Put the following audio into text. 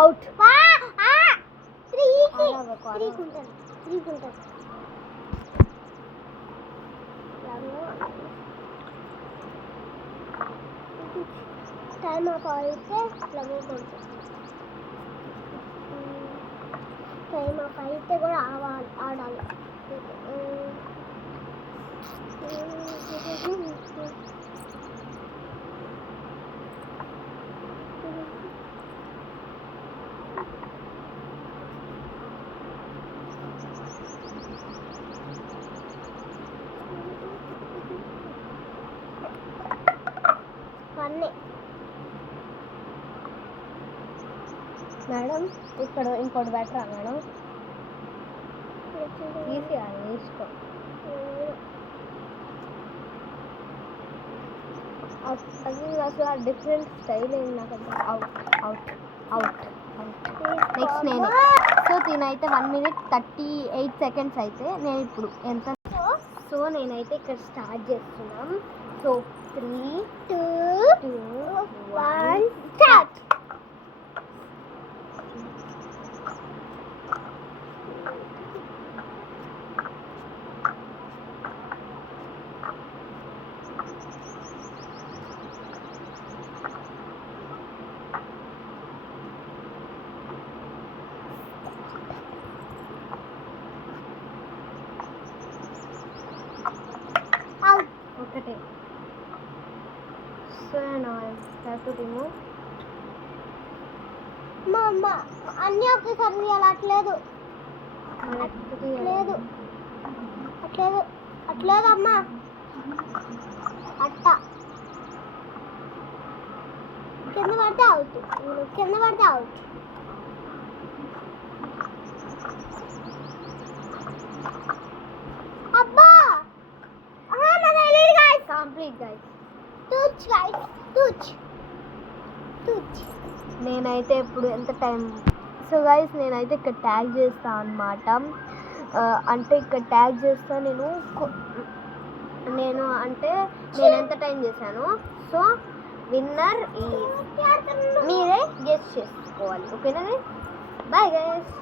Out. Time of అయితే time of అయితే కూడా ఆడాలి. మేడం ఇక్కడ ఇంకోటి బెటరా మేడం? ఈజీ అని ఇష్టం. అది అసలు ఆ డిఫరెంట్ స్టైల్ ఏంటి నాకు అర్థం. Out out out out. Next నేనే. సో దీనైతే 1 minute 38 seconds అయితే నేను ఇప్పుడు ఎంత. సో నేనైతే ఇక్కడ స్టార్ట్ చేస్తున్నాం. So 3, 2, 1 start. ఒకటే. సో నేను రిమూవ్. మా అమ్మ అన్నీ ఒకేసారి తీయాలి. అట్లేదు అమ్మా. అట్ట కింద పడితే అవుట్. అబ్బా కంప్లీట్ గైస్. తుచ్. నేనైతే ఇప్పుడు ఎంత టైం. సో గైస్ నేనైతే ఇక్కడ ట్యాగ్ చేస్తాను అన్నమాట. అంటే ఇక్కడ ట్యాగ్ చేస్తా నేను అంటే నేను ఎంత టైం చేశాను. సో విన్నర్ మీరే గెస్ చేసుకోవాలి. ఓకేనా? Bye guys.